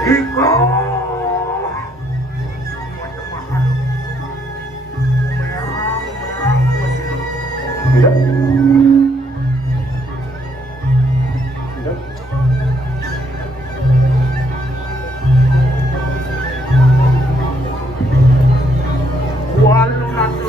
Iko tidak. Tidak. Walu natu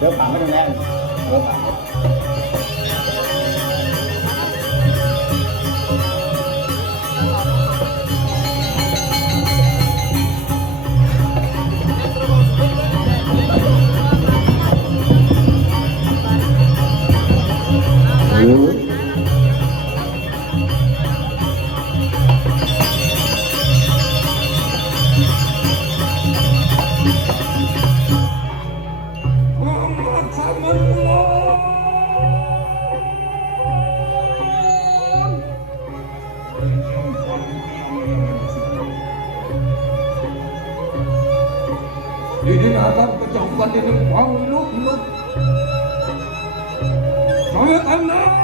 đỡ phẳng cái đường đen đỡ phẳng. Ini akan kejauhan ini pangluk-luk. Saya tenang.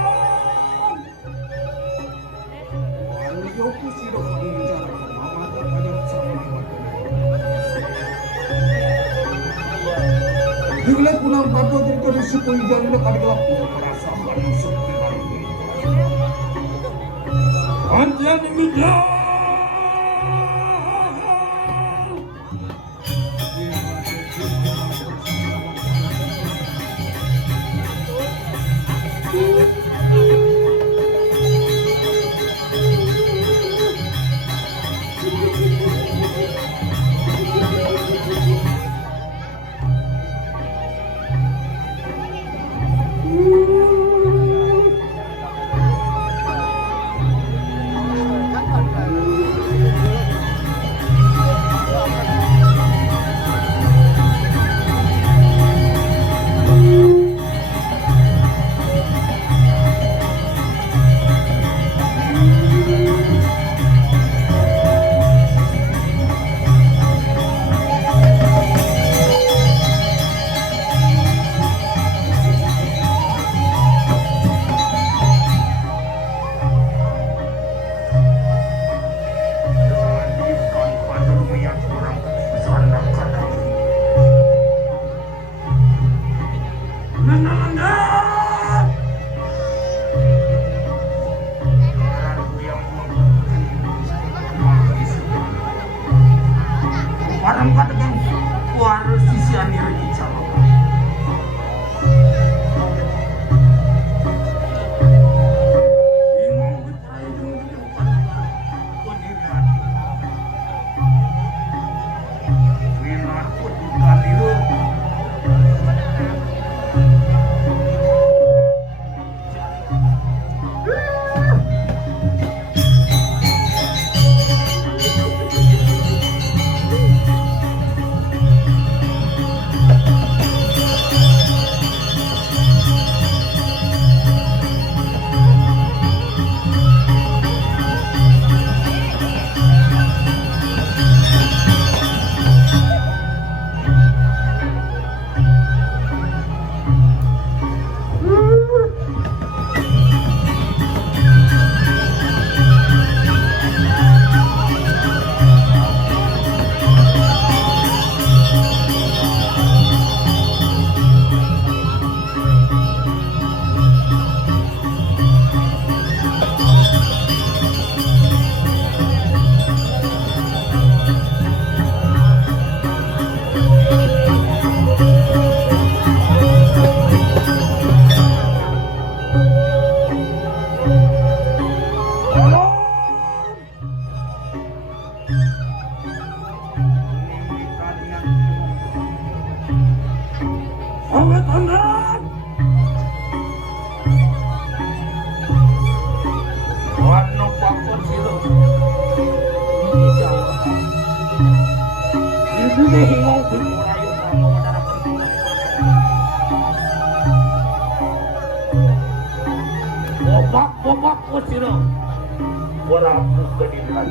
Waliyoku sudah mengejar mama terhadap sama. Bila pulang bapa terkena sepanjang dekat gelap merasakan seperti ini. Antian mengejar. Orang katakan kuar sisi anir bicara. Imam berperai dengan kehidupan kodiran. Winar kodiran itu. Bobak kusiro, walaupun kediran.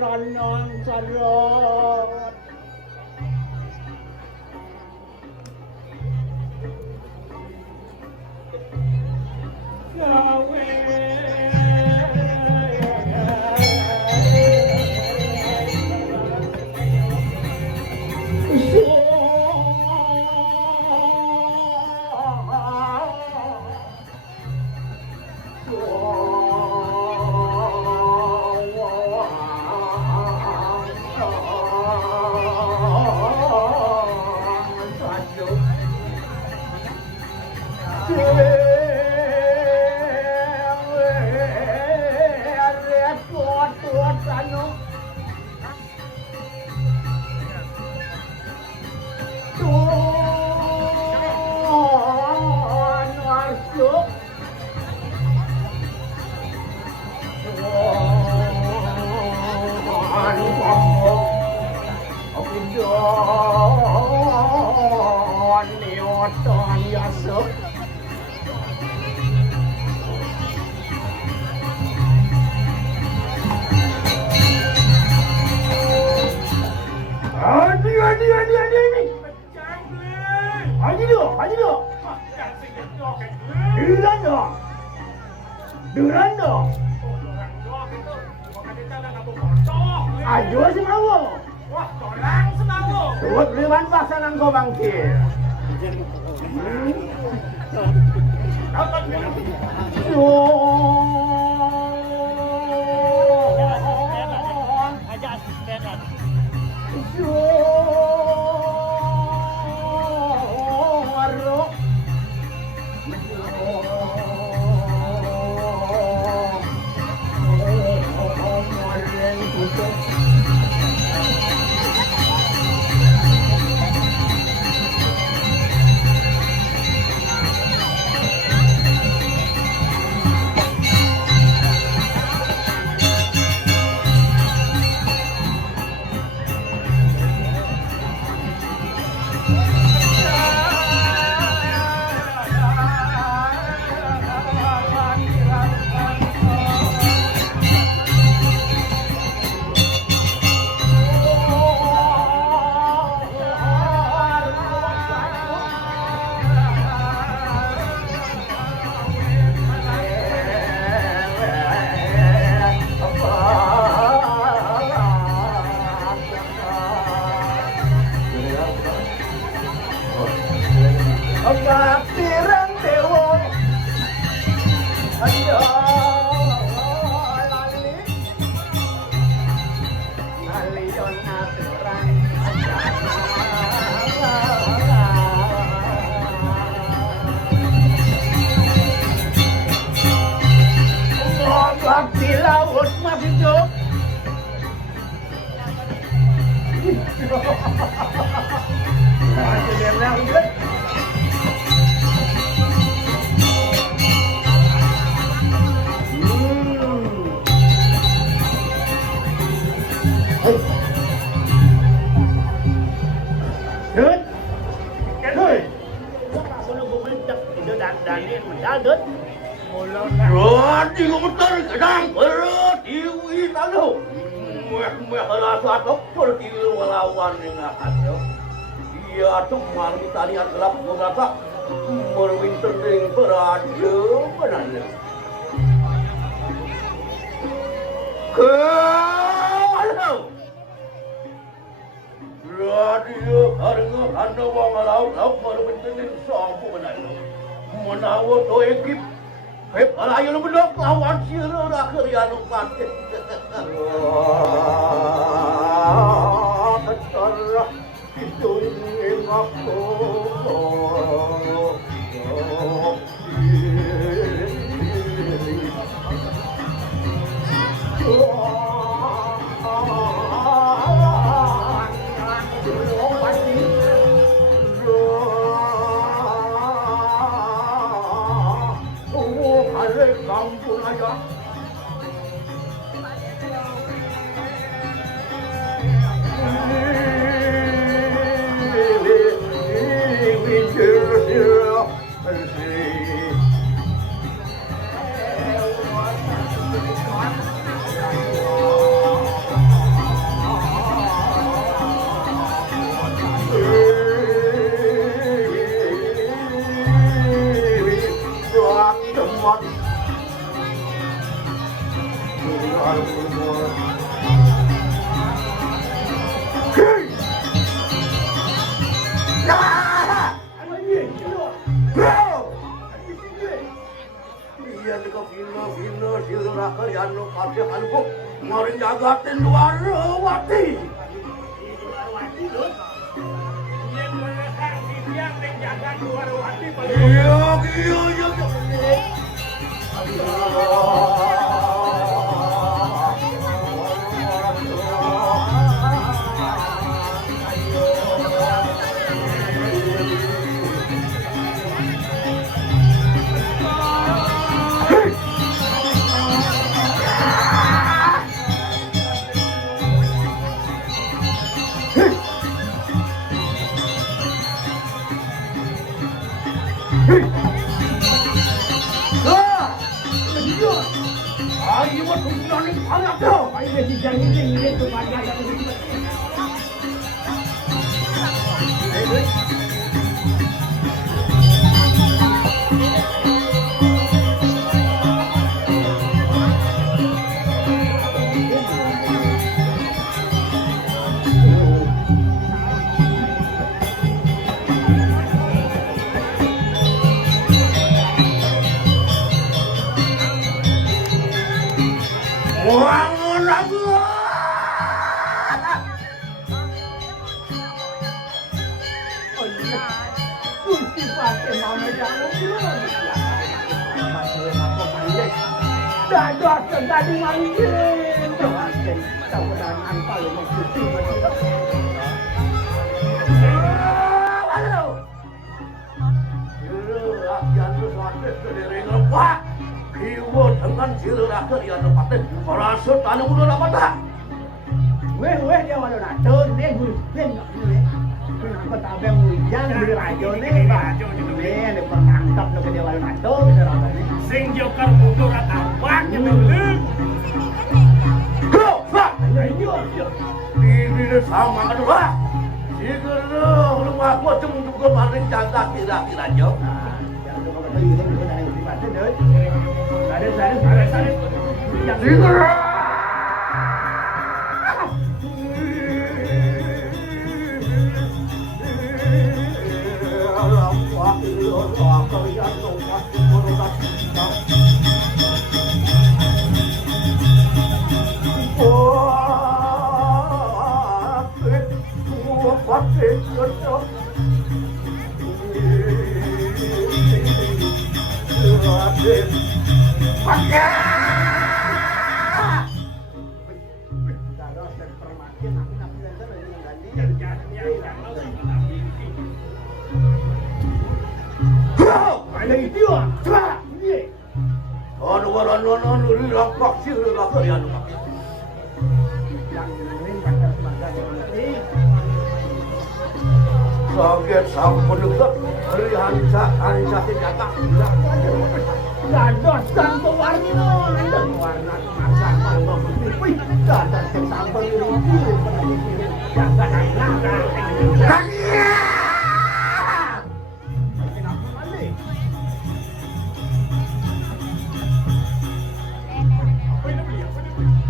Ranon sarot gawe Ayo senawo. Wah, dorang senawo. Tuh, liwan pasangan kau bangkit. Aja asisten lah. Di laut masih hidup. Masih dia udah. Dut. Dut. Aku nunggu meledak itu dan mendadak. Di komentar kadang perut iwi tanu. Meh rasa dokter di lawan dengan hasil. Iya tuh mari tali gelap merasa merwinter dengan beraja benar. Kalau radio harga anda wang laut merwinter dengan sampu benar. Menawar to ekip hep alayo lu bedok lawan sira ora kerja lu pate. Betul itu aku. Kampung aja. kuat. Iya juga vino sirah kalian lo kasih hanku mari jagatin Dwarawati. Ayo tungguan ini banyak tuh. Ayo dijangin tuh banyak. Wangun aku. Kunci pakai nama jangan belum. Dadah tadi mangkin. Tahu dan angpal mesti. Kiwo dengan sirah kalian dapatin rasut anu udah dapat tak? Weh dia walau nak turun deh guru nggak boleh. Kenapa tak ada hujan di rajo nih pak? Nih ada perangkap lo ke dia walau nak turun terang. Sing joker mundur awak nyebelin. Go, pak. Ayo. Ini sama kan pak? Jika lu aku cuma juga paling jaga kira-kira jo. Jangan lupa kata ini bukan hanya di pasir deh. Ada. Jika Ada itu ah. Cepat. Anu lampak sirah kalian. Yang ini batas batas ini. Kaget sampun dekat hari Hansa tindakan. Dados tanpa warna, dan warna masak sama putih. Dados sampai ini jangan nak.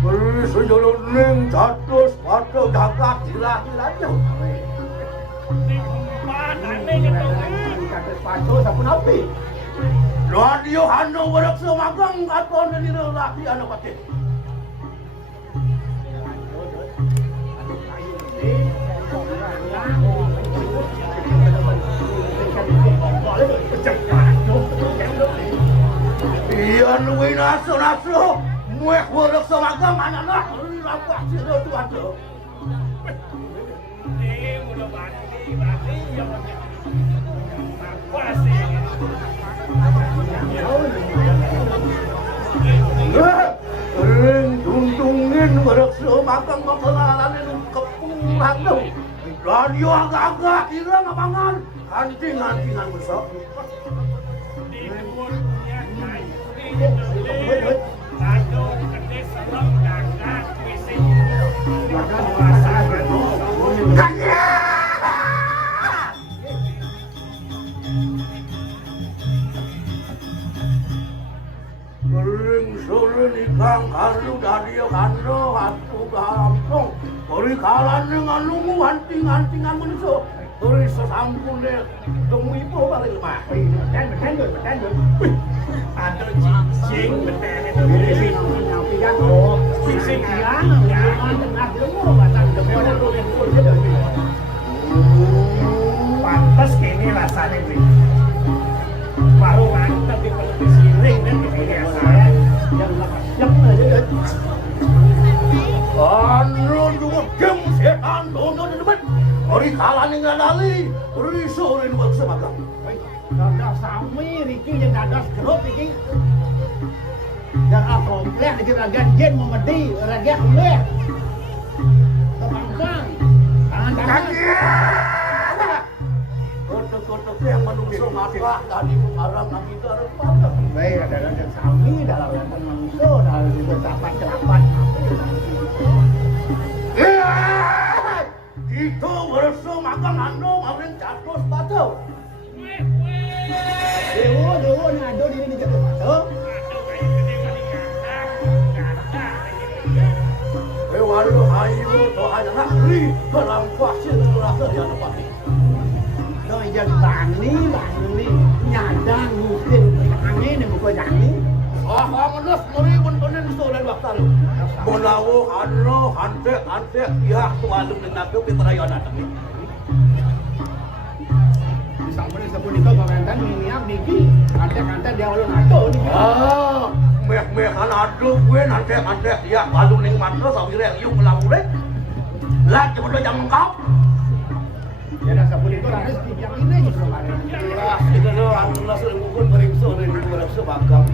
Beri sejalan ning dados pada jagat gila-gilanya. Sepatu sapu napi. Radio Hano warak semagang aton ni lelaki anu pati. Iyan winaso-naso muek warak semagang anak-anak lapak sira tuan tu. Ring tungtungin warak semagang mapelalan itu kepungan tu. Radio agak-agak kira ngapangan kanting-kantingan besar. Kang kalu dari kanu hatu gampung. Beri kalan dengan lungu hanting-hantingan manusia. Beri sesampun deh. Tunggu ibu balik rumah. Betul. Ada cing beten itu. Ini sih namanya pijan. Oh, sing hilang. Jangan tengah demo batang demo dan rugen kulit itu. Pantas kini rasanya nih. Baru mantap di pelukis siring dan ini saya Yang siap aja kan. Anu dua gem setan dono di depan. Beri kalan dengan dali. Beri sore di bangsa makan. Dadas sami Riki yang dadas grup Riki. Yang komplek di ragan jen memedi raga komplek. Terbangkang. Tangan. Kotak-kotak yang menungso masalah tadi pengarang kita ada apa? Baik ada raga sami dalam lantan manusia dalam itu dapat cerapan. Itu bersu makan anu maring jatuh sepatu. Dewa nado di ini jatuh sepatu. Waduh ayu to aja nak ri dalam pasir rasa dia dapat. Rồi dân vàng lý nyadang mungkin angin yang buka jani. Menus meri bener solan waktu lu. Bonawo anu ante ya tualum dengan ke pitraya datang. Bisa bener sebut itu komentar ini ab niki. Ante dia ulun ato niki. Meh-mehan aduh gue ante ya balung ning mata sawire yung lawu deh. Lah coba jam engkau. Ya dah sebut itu harus yang ini justru kemarin. Lah kita lo Allah sering mukul bering sore di luar sebagam.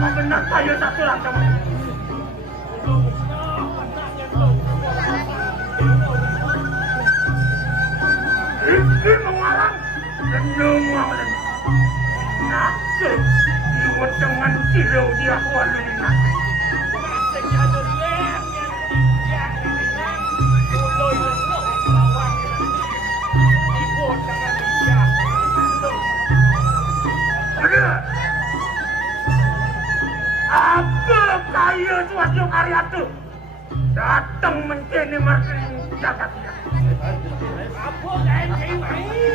benar kayu satu lang sama. Ini mengarang renung awan. Nasib iwat dengan silau dia kuat meningat. Apa kayu suatu karya tu datang mencari mereka jaga dia. Apa kayu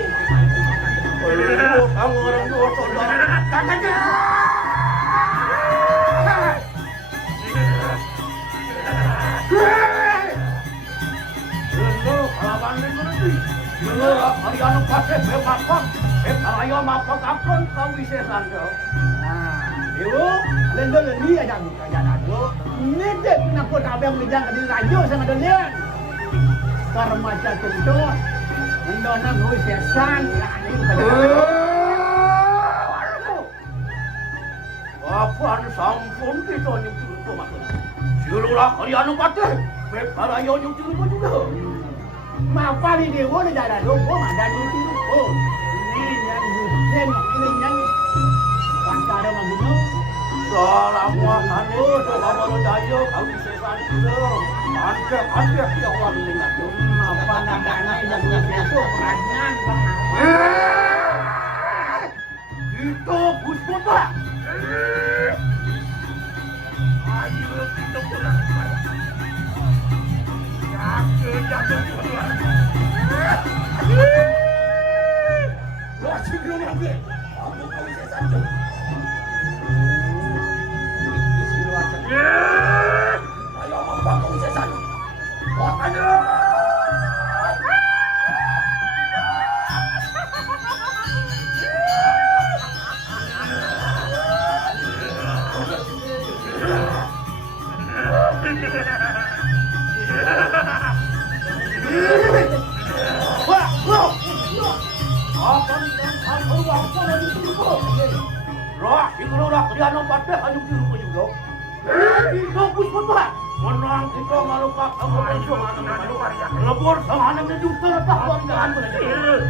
kamu orang tua saudara katanya. Kalaban negeri, kalian pakai bebaskan, ayo makan akan kau bisa sanjau. Ibu, kalian dulu ni aja muka jalan dulu. Ini dek kenapa tak abang menjang ke diri raja sama dolian. Karmaja tuntut, mendona hui sesan, lani Apaan sampun kita nyucur itu maksudnya. Silulah kalian pakai, ayo nyucur itu juga. Mapa ni dewa ni jalan dulu, kau mandan nyucur itu. Ini yang gusten, ini yang pangkal ada mangguna. Salamualaikum warahmatullahi wabarakatuh. Kami sesan itu. Anda tidak orang mendengar. Apa namanya yang itu peranan Itu Gus Putra. Ayo kita pulang. Jatuh pulang. Masih belum lagi. Kamu kau sesan itu. Ayo mampak kau sesan. Makanya. Roh, itu roh kalian nampak hanya biru juga. Itu Gus Putra. Menang kita maluka kamu langsung anak lebur sama anak justru tak wangan benar.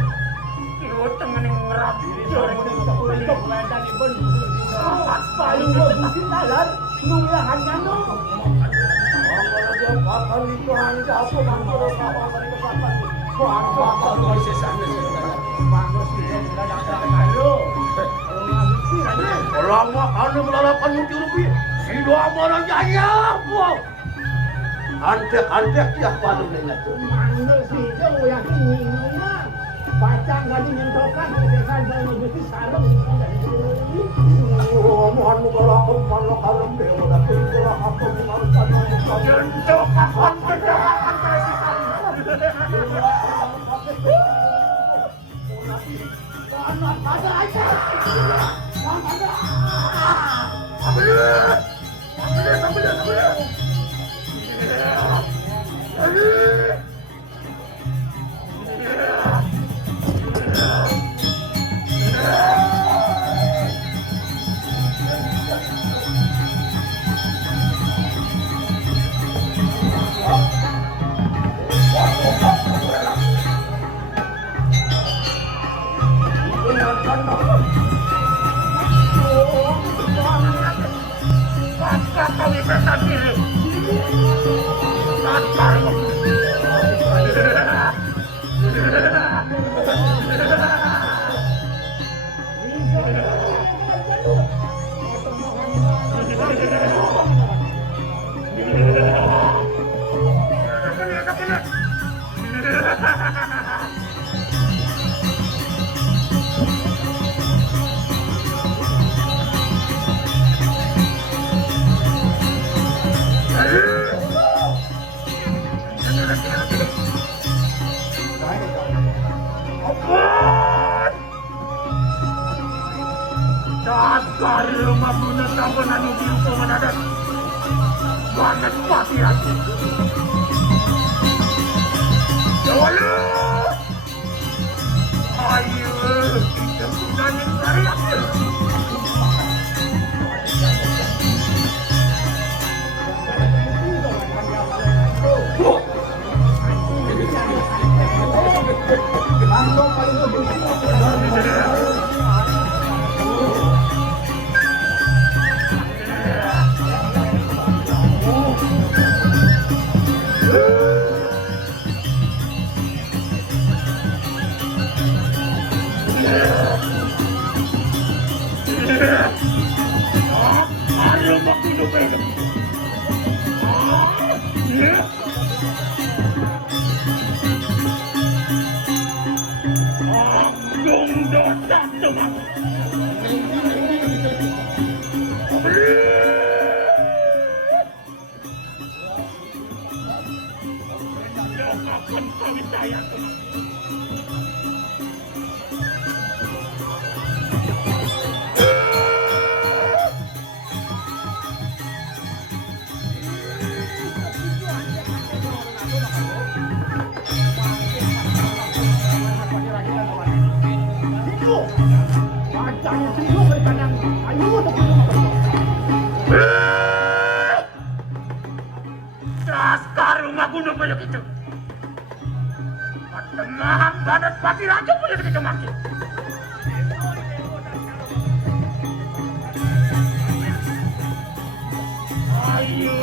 Kiro tangan yang ngerapi. untuk melayani ibun. Paling mungkin dalam nunggahan kanu. Kalau dia bakal itu hanya apa bangsa apa dari kesempatan. Kau apa kau sesan Bangsa sih yang ada kayu. Orang anu melalakan nyurupi. Si doa mana jaya buah. Antek dia pada dengar tu. Bangsa sih yang yakin ini. Pacang gadi nyentokan kesan dan mesti sarung. Oh, mohon muka aku kalau kalem deh. Udah kalau aku harus tanam Untuk kapan berjalan ada aja. kami setan diri. Dari rumah punya tambahan di hukuman adat. Banyak pasti hati. Jawala! Ayo, kita sudah mencari aku. itu mah. Kapan kami sayang tuh? Hidup. Wajahnya serius dari kandang. Ayo untuk hidup. Dasar rumah gunung banyak itu. Tengah badan pati raja punya kita makin. Ayo,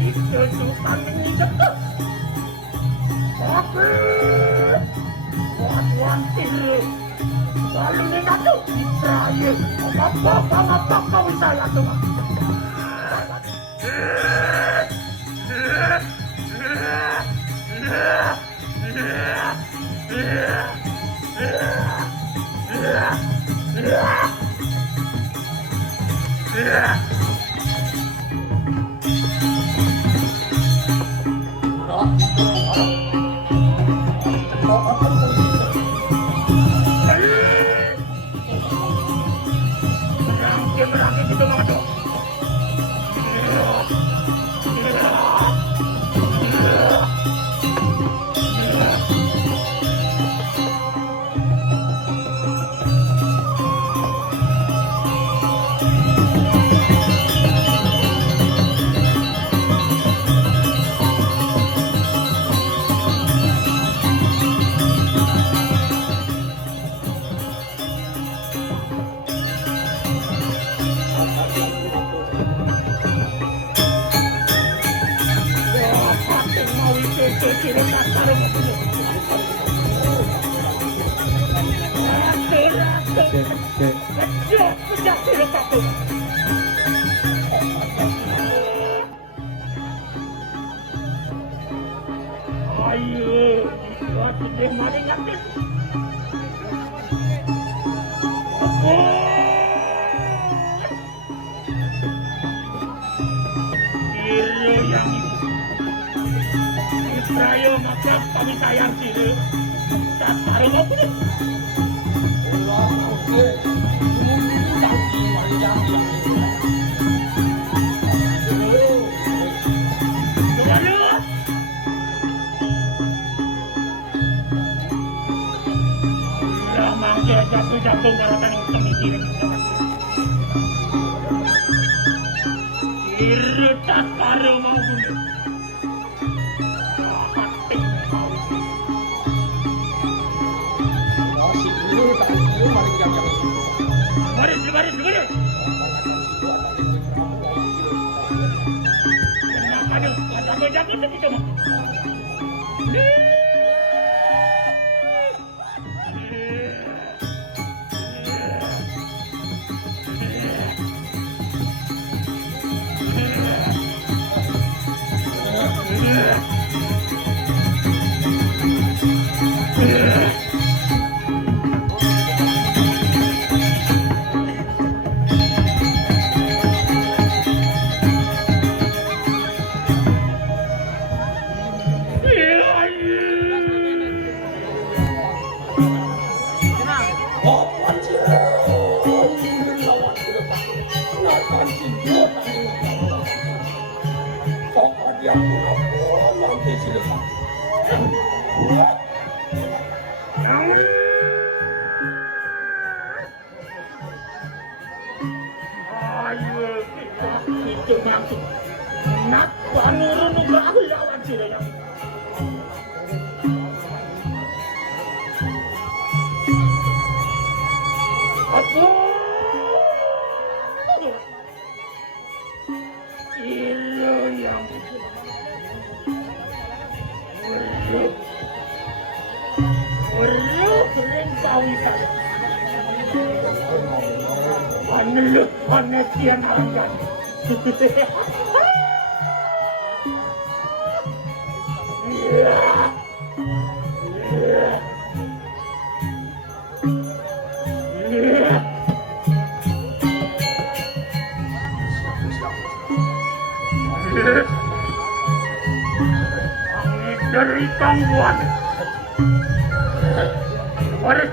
itu sultan menginjak tuh. Oke, buat wantir. Lalu ini satu, terakhir. Apa kau saya tuh? Berangkat itu mana? Ayo, gede maling ngambil. Diri yang Israel maka kami sayang diri. Dasar apa ini? Jatuh-jatuh baratan yang pemikiran diri dasar mau bunuh. Baris. Kenapa ada jago-jago begitu mah? Itu nanti nak panurun ulah lawan sila yang apa ilo yang urut ringkawi saya panelut panetian anggan. dari tangguhan. Waris.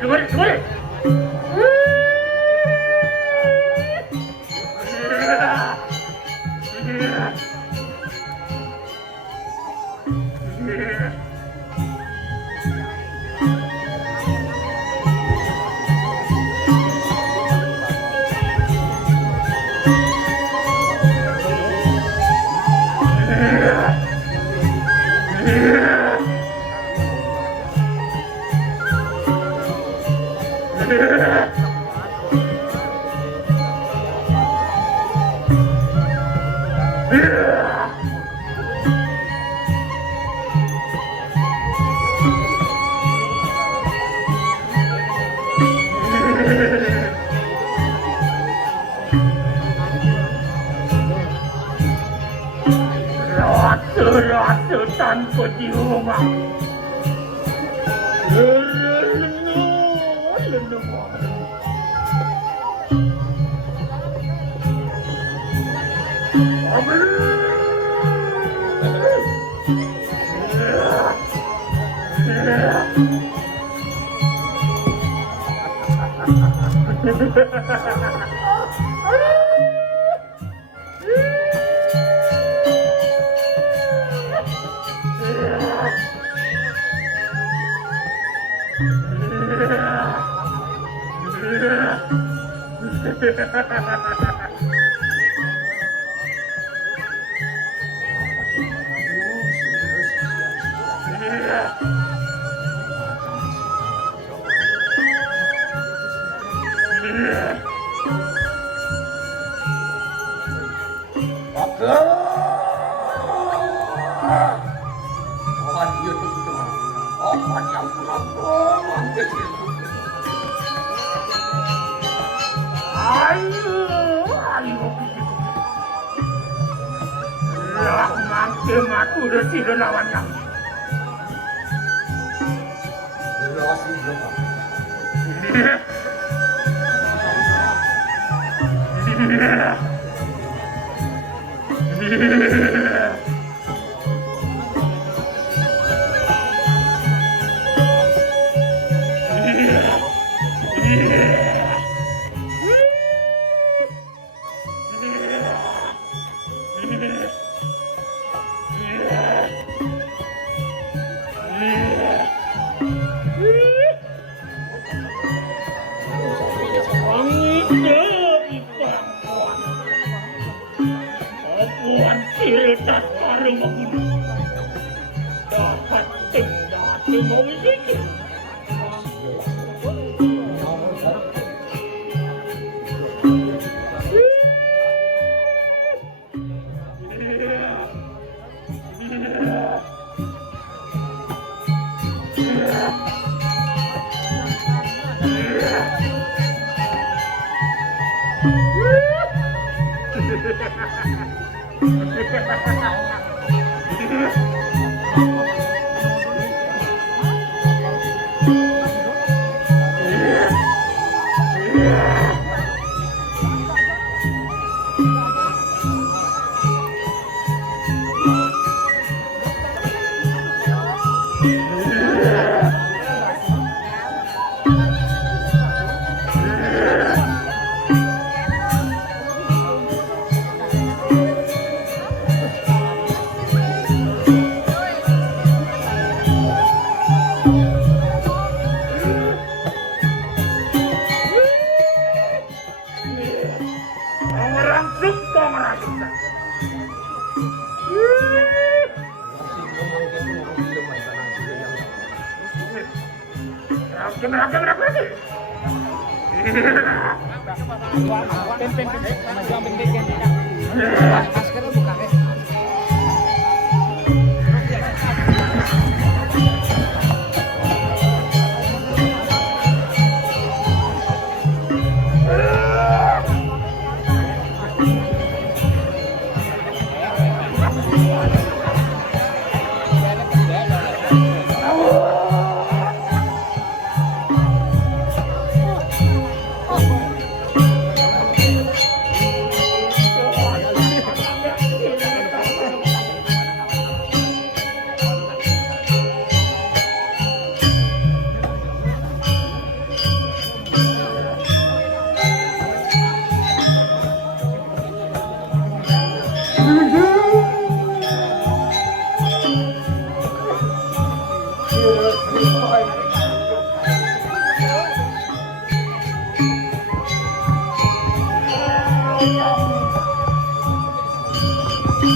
Rasa tanpa di rumah. Mati udah tidak lawannya. Tadi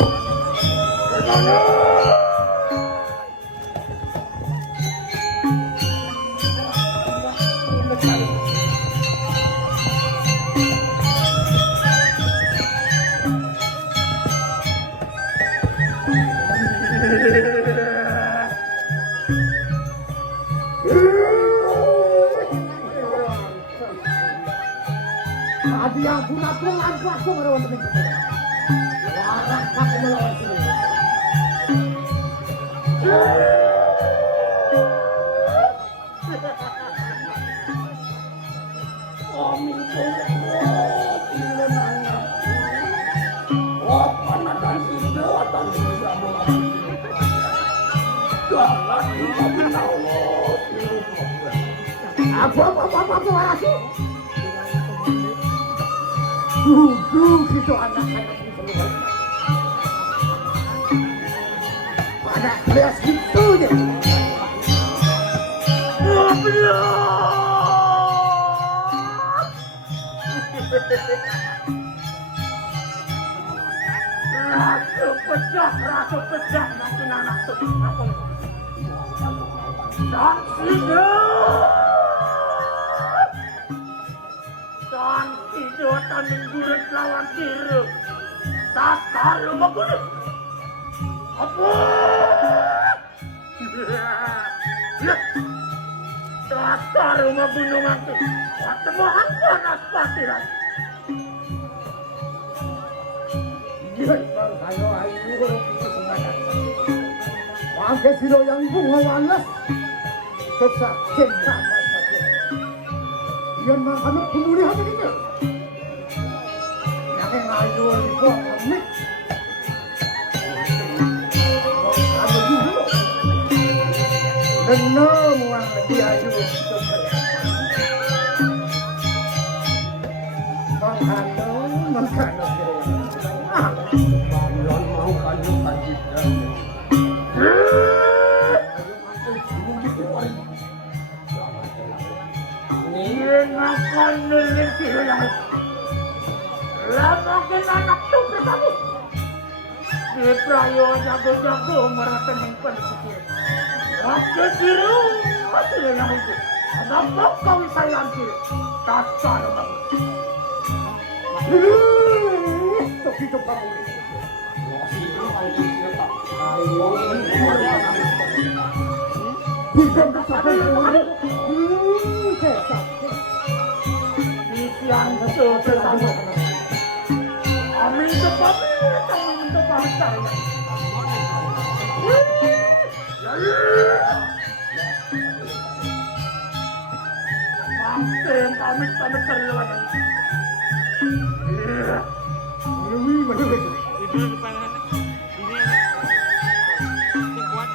yang guna tulang aku melawan teman kita. Larang aku melawan teman. Kami apa lagi? Duduk itu anak-anak ini semua. Pada kelas itu deh. Rasa pecah, makin anak tuh. Dan hidup. Dan hidupan menggurit lawan diri. Tak kalau membunuh. Apa? Tak kalau membunuh mati. Pertemuan panas patiran. Kalau ayu itu semuanya. Pakai silo yang bunga walas. Kesah cinta mati. Dia mengambil pemulihan ini. Yang ayu itu amik. Ambil dulu. Benar muang dia ayu itu. Mengkano. Balon mau kanu kita. Akan memiliki yang lamakin anak tuh kamu. Di prayo jago-jago merasa mengkonsumsi. Oke biru masih yang itu. Kenapa kau sayang sih? Tak salah kamu. Tok itu kamu. Bisa sampai yang betul sesama. Amin tetapi kami untuk pacarnya. Maafkan kami terlibat. Ini mana itu? Itu depan ini kuat.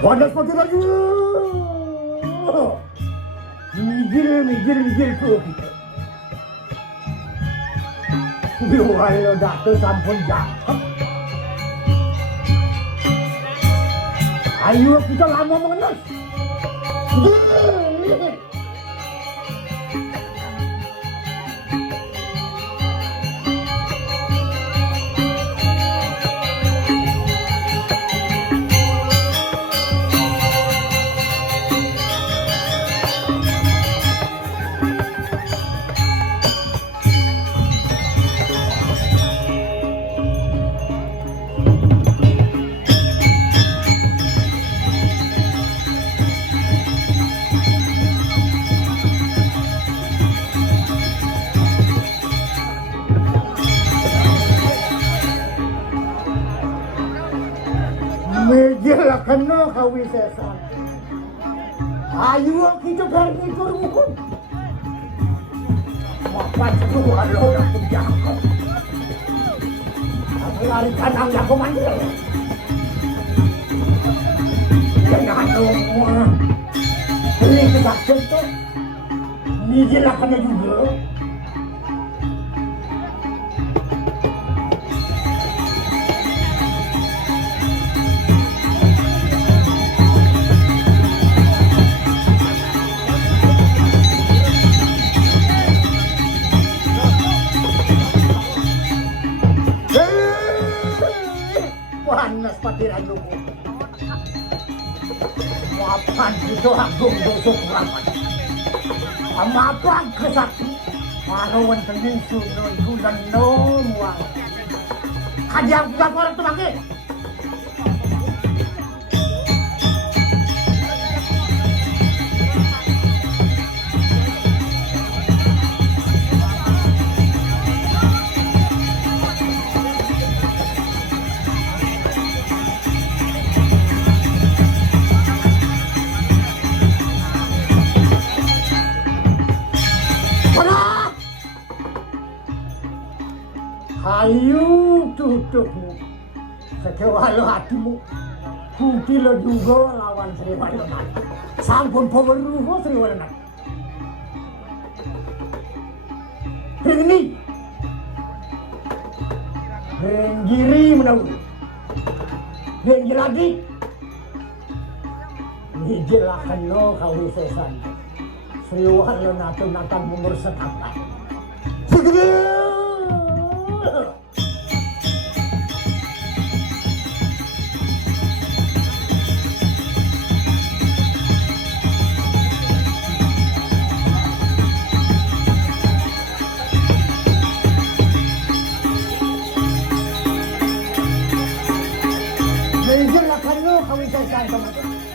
Panas makin lagi. Mijil tuh kita. Ayo datang sampun jangkep. Ayo kita lama mengenal. Meja kena kawi sesan. Ayo kita pergi ke rumah. Mapan itu kalau dah penjangkau. Aku lari kanang yang komandel. Jangan lupa. Ini kita contoh. Meja kena juga. Panas patiran luku. Mapan itu agung dosok rapat. Mapan kesakti. Parawan tening sunoi gulan nomuang. Kajang berapa orang tu pakai? Ayo tutup sekewalo hatimu. Kutilo juga lawan Sri Walenat. Sampun pemeruh Sri Walenat. Ini Renggiri menawur. Renggiri lagi. Dijelaskan lo kau sesan. Sri Walenat natang umur setakat. Segera.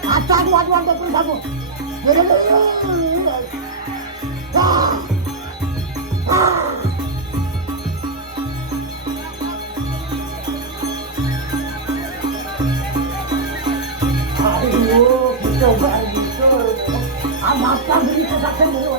Acan waduan pun kamu. Ayo, coba gitu. Apa begitu sakit dulu.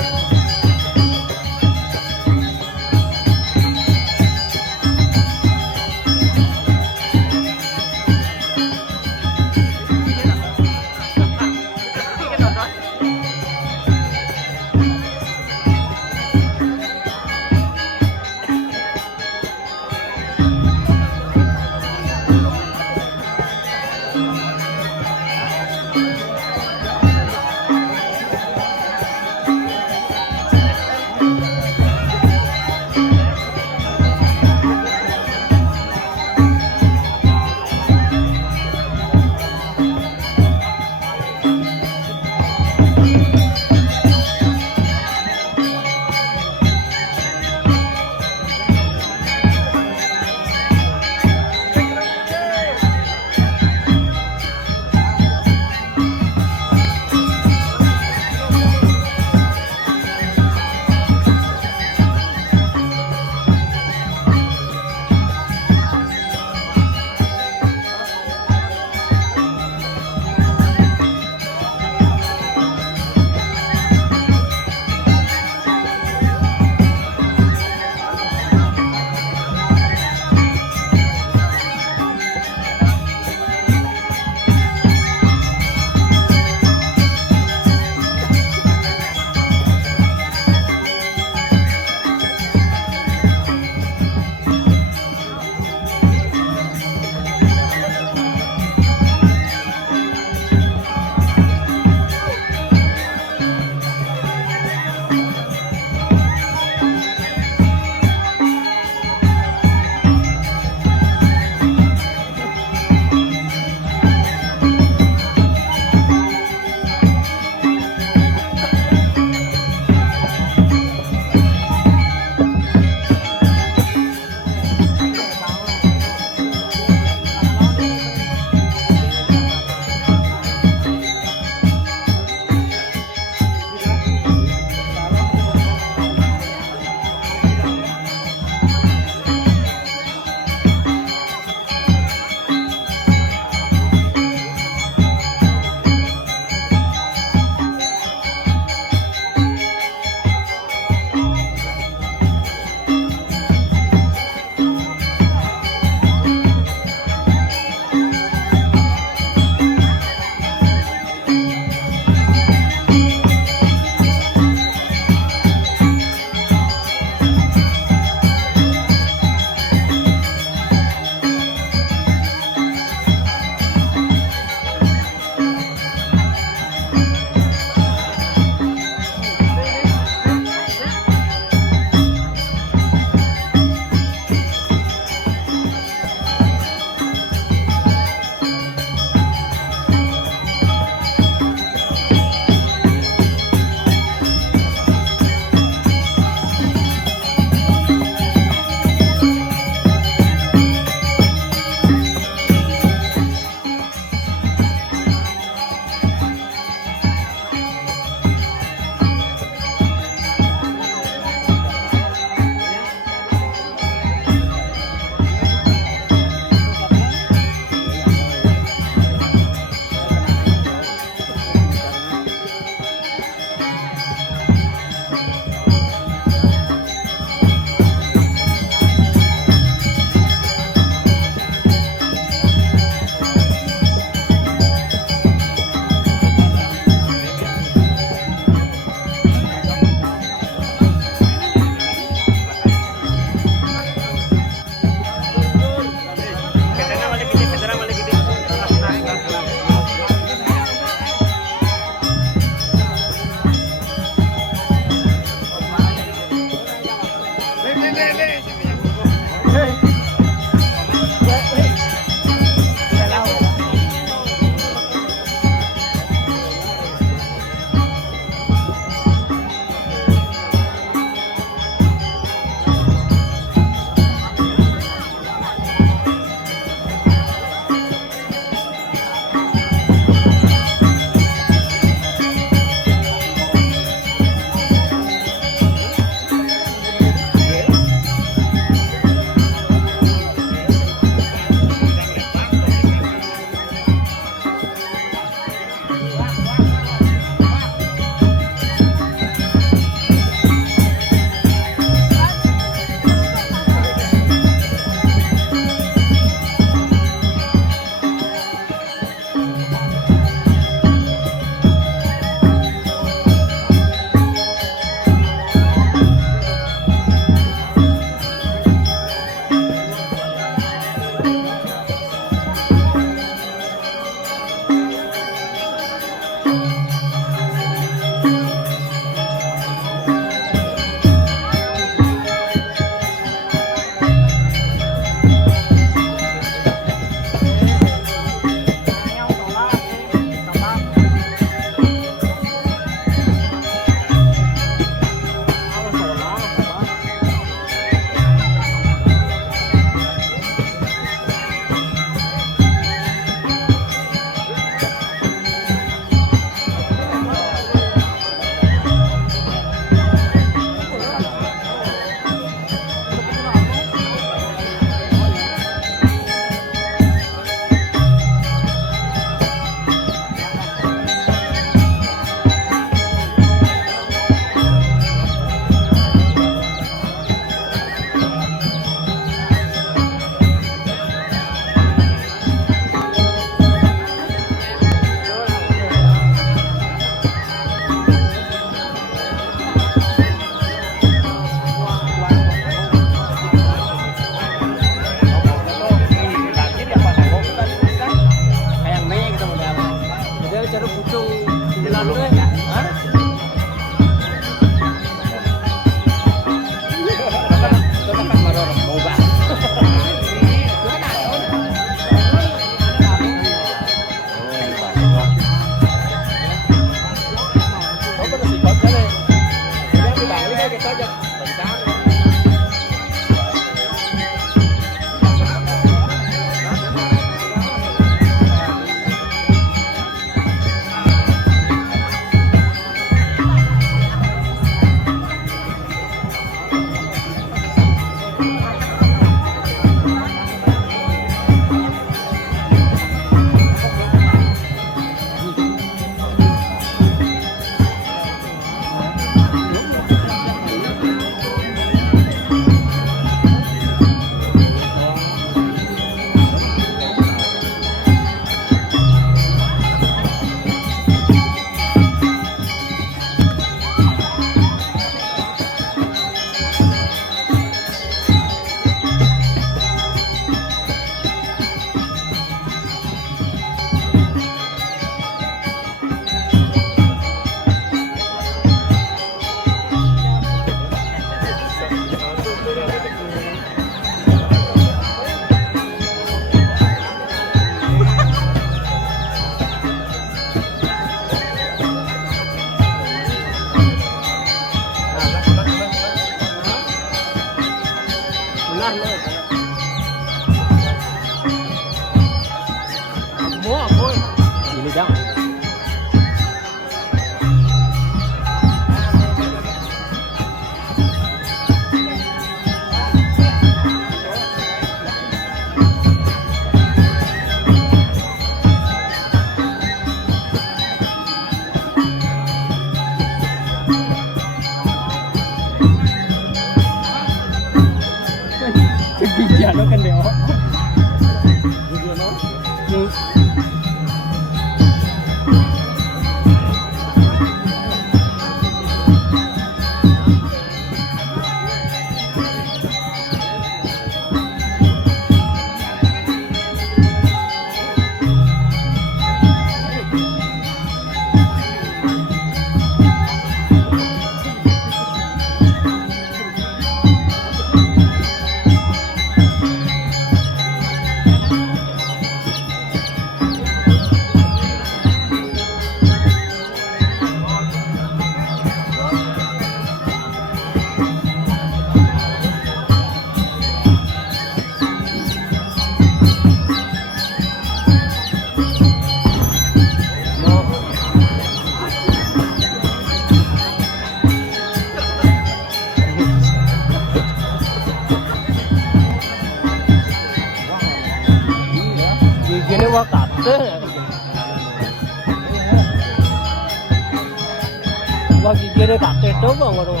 Wah gigi ada tak kedo bang orang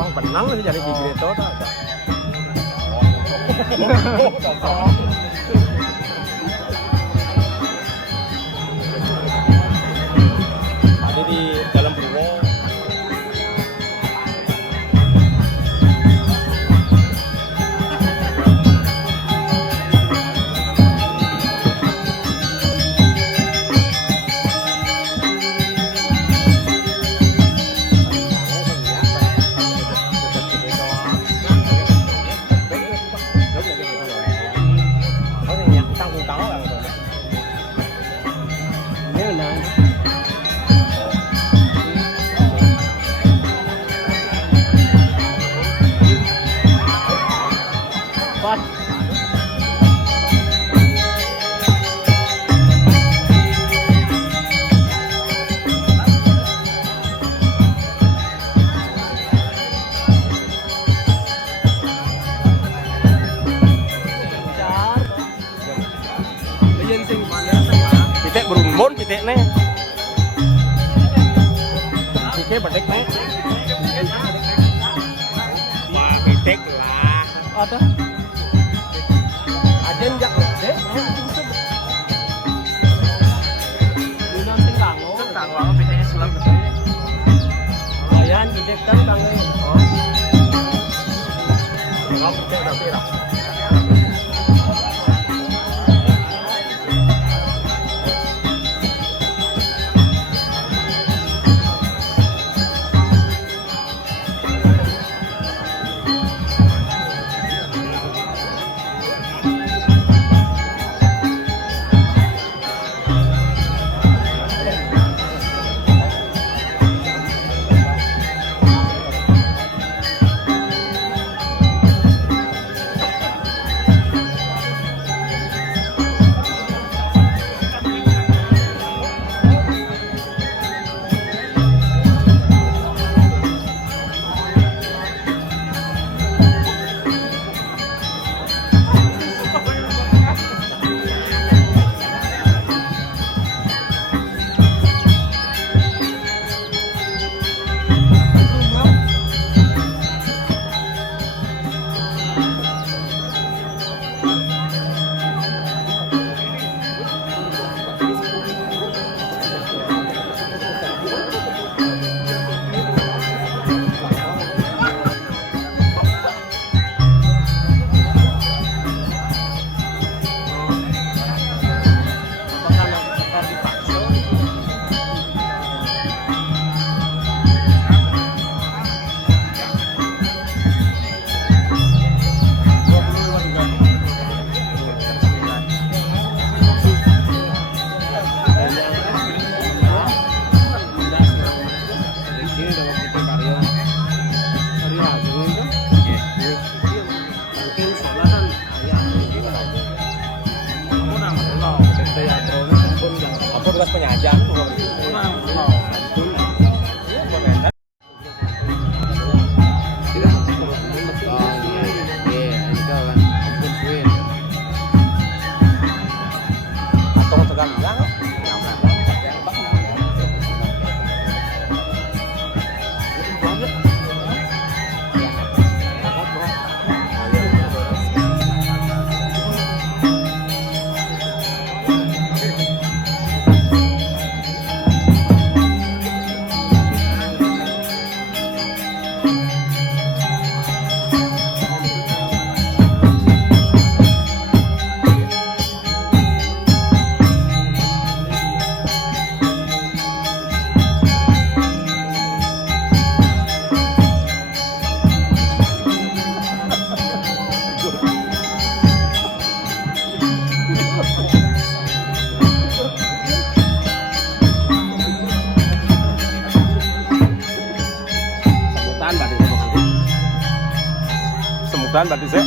Bang benang sih jadi gigi itu tak. Ada di dalam pura. Gede bedek nih. Wah, bedek lah. Ada. Ajen jak gede. Dinam sing kango. Kango apa bedeknya selam gede. Lumayan gede kan kango. Oh. Kalau gede udah pirang. Aku tugas penyajian. Atau tegang enggak? Semutan berarti saya.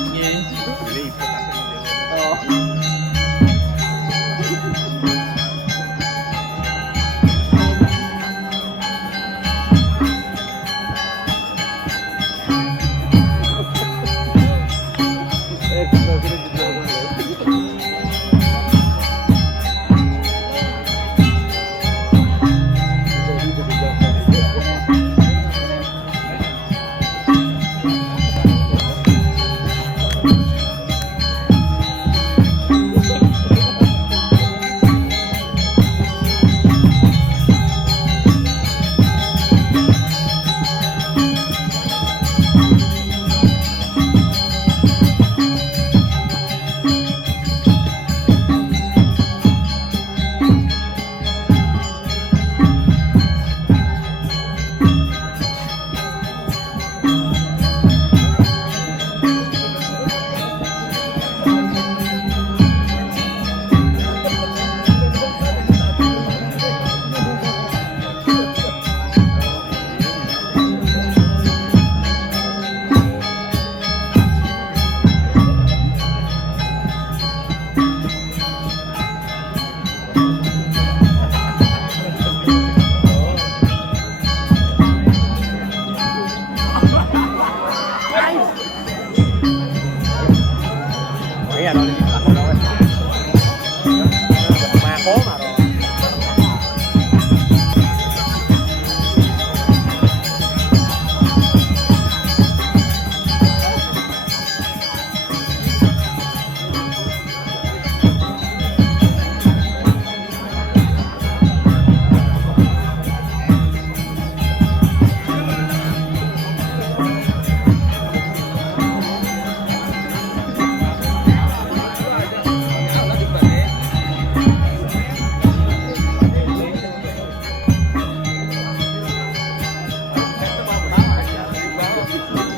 Oh.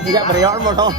Jika berion mo dong.